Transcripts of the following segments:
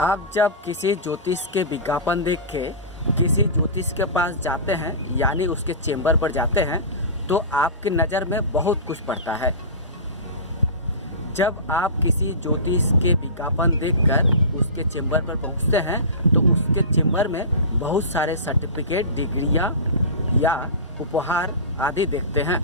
आप जब किसी ज्योतिष के विज्ञापन देख के किसी ज्योतिष के पास जाते हैं, यानी उसके चेंबर पर जाते हैं, तो आपकी नज़र में बहुत कुछ पड़ता है। जब आप किसी ज्योतिष के विज्ञापन देखकर उसके चेंबर पर पहुंचते हैं, तो उसके चेंबर में बहुत सारे सर्टिफिकेट, डिग्रियां या उपहार आदि देखते हैं।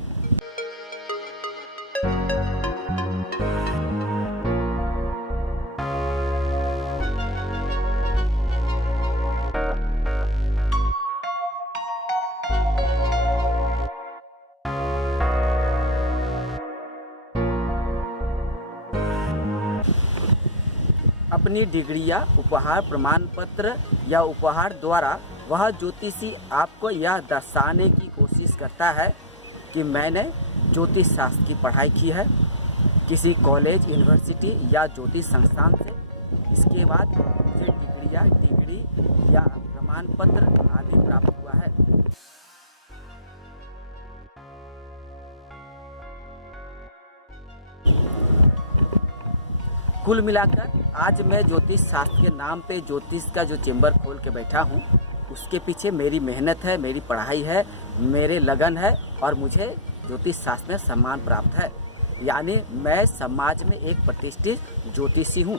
अपनी डिग्रियां, उपहार, प्रमाण पत्र या उपहार द्वारा वह ज्योतिषी आपको यह दर्शाने की कोशिश करता है कि मैंने ज्योतिष शास्त्र की पढ़ाई की है किसी कॉलेज, यूनिवर्सिटी या ज्योतिष संस्थान से। इसके बाद मुझे डिग्री या प्रमाण पत्र आदि प्राप्त हुआ है। कुल मिलाकर आज मैं ज्योतिष शास्त्र के नाम पे ज्योतिष का जो चेंबर खोल के बैठा हूँ, उसके पीछे मेरी मेहनत है, मेरी पढ़ाई है, मेरे लगन है और मुझे ज्योतिष शास्त्र में सम्मान प्राप्त है। यानी मैं समाज में एक प्रतिष्ठित ज्योतिषी हूँ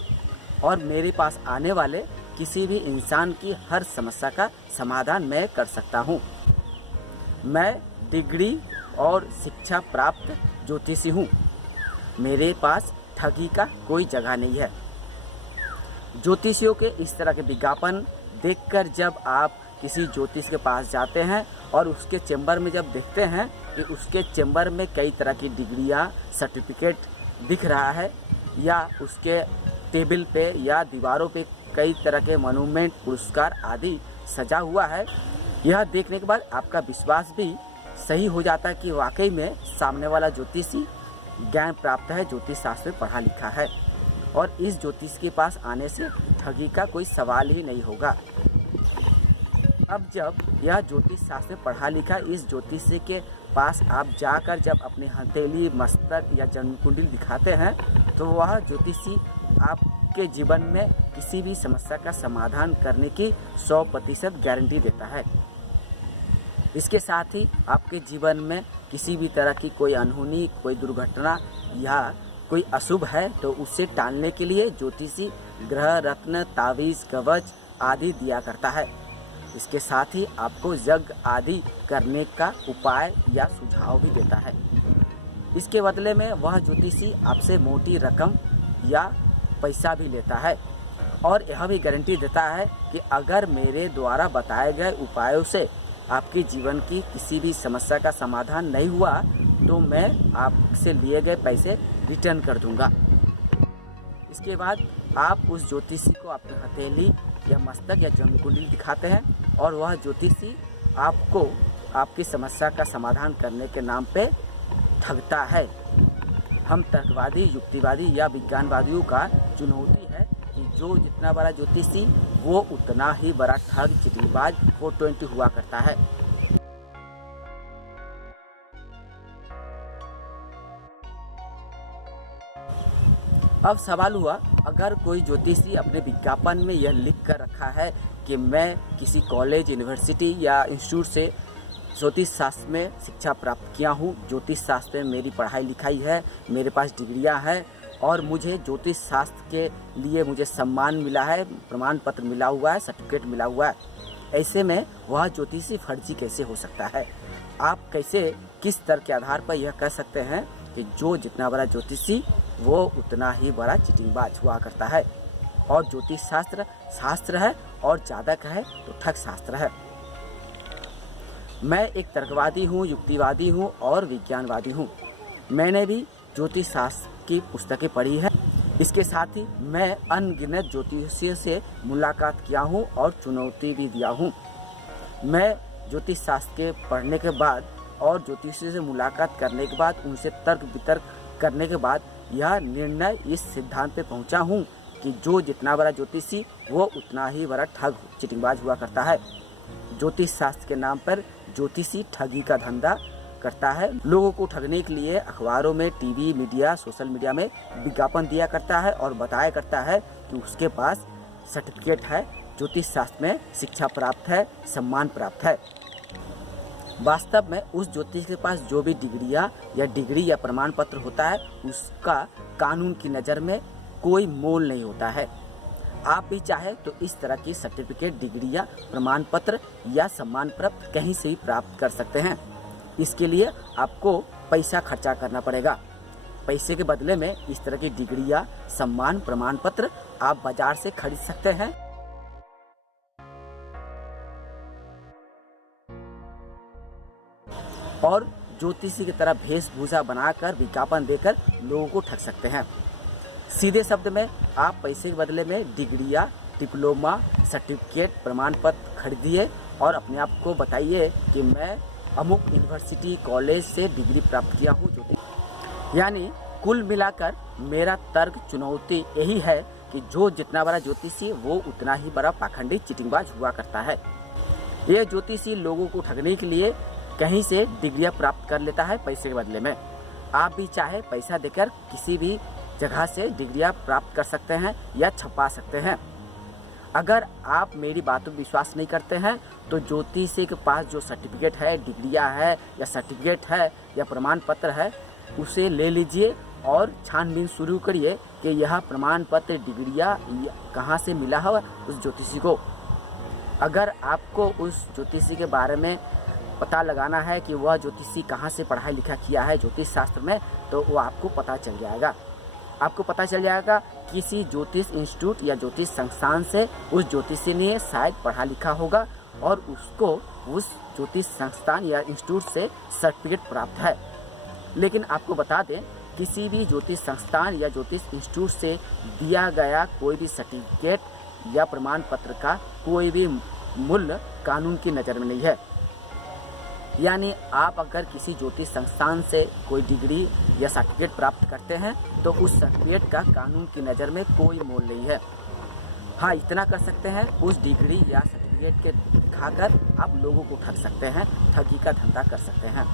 और मेरे पास आने वाले किसी भी इंसान की हर समस्या का समाधान मैं कर सकता हूँ। मैं डिग्री और शिक्षा प्राप्त ज्योतिषी हूँ। मेरे पास ठगी का कोई जगह नहीं है। ज्योतिषियों के इस तरह के विज्ञापन देखकर जब आप किसी ज्योतिष के पास जाते हैं और उसके चेंबर में जब देखते हैं कि उसके चेंबर में कई तरह की डिग्रियां, सर्टिफिकेट दिख रहा है या उसके टेबल पे या दीवारों पे कई तरह के मोनूमेंट, पुरस्कार आदि सजा हुआ है, यह देखने के बाद आपका विश्वास भी सही हो जाता है कि वाकई में सामने वाला ज्योतिषी ज्ञान प्राप्त है, ज्योतिष शास्त्र में पढ़ा लिखा है और इस ज्योतिष के पास आने से ठगी का कोई सवाल ही नहीं होगा। अब जब यह ज्योतिष शास्त्र में पढ़ा लिखा इस ज्योतिषी के पास आप जाकर जब अपनी हथेली, मस्तक या जन्म कुंडली दिखाते हैं, तो वह ज्योतिषी आपके जीवन में किसी भी समस्या का समाधान करने की 100% गारंटी देता है। इसके साथ ही आपके जीवन में किसी भी तरह की कोई अनहोनी, कोई दुर्घटना या कोई अशुभ है तो उसे टालने के लिए ज्योतिषी ग्रह रत्न, तावीज़, कवच आदि दिया करता है। इसके साथ ही आपको यज्ञ आदि करने का उपाय या सुझाव भी देता है। इसके बदले में वह ज्योतिषी आपसे मोटी रकम या पैसा भी लेता है और यह भी गारंटी देता है कि अगर मेरे द्वारा बताए गए उपायों से आपके जीवन की किसी भी समस्या का समाधान नहीं हुआ तो मैं आपसे लिए गए पैसे रिटर्न कर दूंगा। इसके बाद आप उस ज्योतिषी को अपनी हथेली या मस्तक या जन्म कुंडली दिखाते हैं और वह ज्योतिषी आपको आपकी समस्या का समाधान करने के नाम पे ठगता है। हम तर्कवादी, युक्तिवादी या विज्ञानवादियों का चुनौती है कि जो जितना बड़ा ज्योतिषी वो उतना ही बड़ा ठग, चिटिंगबाज, 420 हुआ करता है। अब सवाल हुआ, अगर कोई ज्योतिषी अपने विज्ञापन में यह लिख कर रखा है कि मैं किसी कॉलेज, यूनिवर्सिटी या इंस्टीट्यूट से ज्योतिष शास्त्र में शिक्षा प्राप्त किया हूँ, ज्योतिष शास्त्र में मेरी पढ़ाई लिखाई है, मेरे पास डिग्रियाँ हैं और मुझे ज्योतिष शास्त्र के लिए मुझे सम्मान मिला है, प्रमाण पत्र मिला हुआ है, सर्टिफिकेट मिला हुआ है, ऐसे में वह ज्योतिषी फर्जी कैसे हो सकता है? आप कैसे, किस स्तर के आधार पर यह कह सकते हैं कि जो जितना बड़ा ज्योतिषी वो उतना ही बड़ा चिटिंगबाज हुआ करता है? और ज्योतिष शास्त्र शास्त्र है और ज़्यादा कहे तो ठग शास्त्र है। मैं एक तर्कवादी हूँ, युक्तिवादी हूँ और विज्ञानवादी हूँ। मैंने भी ज्योतिष शास्त्र की पुस्तकें पढ़ी है। इसके साथ ही मैं अनगिनत ज्योतिषियों से मुलाकात किया हूँ और चुनौती भी दिया हूँ। मैं ज्योतिष शास्त्र के पढ़ने के बाद और ज्योतिषियों से मुलाकात करने के बाद, उनसे तर्क वितर्क करने के बाद यह निर्णय, इस सिद्धांत पे पहुंचा हूं कि जो जितना बड़ा ज्योतिषी वो उतना ही बड़ा ठग, चिटिंगबाज हुआ करता है। ज्योतिष शास्त्र के नाम पर ज्योतिषी ठगी का धंधा करता है। लोगों को ठगने के लिए अखबारों में, टीवी, मीडिया, सोशल मीडिया में विज्ञापन दिया करता है और बताया करता है कि उसके पास सर्टिफिकेट है, ज्योतिष शास्त्र में शिक्षा प्राप्त है, सम्मान प्राप्त है। वास्तव में उस ज्योतिष के पास जो भी डिग्री या प्रमाण पत्र होता है, उसका कानून की नज़र में कोई मोल नहीं होता है। आप भी चाहे तो इस तरह की सर्टिफिकेट, डिग्री या प्रमाण पत्र या सम्मान प्राप्त कहीं से ही प्राप्त कर सकते हैं। इसके लिए आपको पैसा खर्चा करना पड़ेगा। पैसे के बदले में इस तरह की डिग्री या सम्मान प्रमाण पत्र आप बाजार से खरीद सकते हैं। और ज्योतिषी की तरह वेशभूषा बनाकर विज्ञापन देकर लोगों को ठग सकते हैं। सीधे शब्द में आप पैसे के बदले में डिग्री या डिप्लोमा, सर्टिफिकेट, प्रमाण पत्र खरीदिए और अपने आप को बताइए कि मैं अमुक यूनिवर्सिटी, कॉलेज से डिग्री प्राप्त किया हूँ ज्योतिष। यानी कुल मिलाकर मेरा तर्क, चुनौती यही है कि जो जितना बड़ा ज्योतिषी वो उतना ही बड़ा पाखंडी, चिटिंगबाज हुआ करता है। ये ज्योतिषी लोगों को ठगने के लिए कहीं से डिग्रियां प्राप्त कर लेता है पैसे के बदले में। आप भी चाहे पैसा देकर किसी भी जगह से डिग्रियां प्राप्त कर सकते हैं या छपा सकते हैं। अगर आप मेरी बातों पर विश्वास नहीं करते हैं तो ज्योतिषी के पास जो सर्टिफिकेट है, डिग्रियां है या सर्टिफिकेट है या प्रमाण पत्र है, उसे ले लीजिए और छानबीन शुरू करिए कि यह प्रमाण पत्र, डिग्रियां कहाँ से मिला है उस ज्योतिषी को। अगर आपको उस ज्योतिषी के बारे में पता लगाना है कि वह ज्योतिषी कहाँ से पढ़ाई लिखा किया है ज्योतिष शास्त्र में, तो वो आपको पता चल जाएगा। आपको पता चल जाएगा किसी ज्योतिष इंस्टीट्यूट या ज्योतिष संस्थान से उस ज्योतिषी ने शायद पढ़ा लिखा होगा और उसको उस ज्योतिष संस्थान या इंस्टीट्यूट से सर्टिफिकेट प्राप्त है। लेकिन आपको बता दें, किसी भी ज्योतिष संस्थान या ज्योतिष इंस्टीट्यूट से दिया गया कोई भी सर्टिफिकेट या प्रमाण पत्र का कोई भी मूल्य कानून की नज़र में नहीं है। यानी आप अगर किसी ज्योतिष संस्थान से कोई डिग्री या सर्टिफिकेट प्राप्त करते हैं तो उस सर्टिफिकेट का कानून की नज़र में कोई मोल नहीं है। हाँ, इतना कर सकते हैं, उस डिग्री या सर्टिफिकेट के दिखाकर आप लोगों को ठग सकते हैं, ठगी का धंधा कर सकते हैं।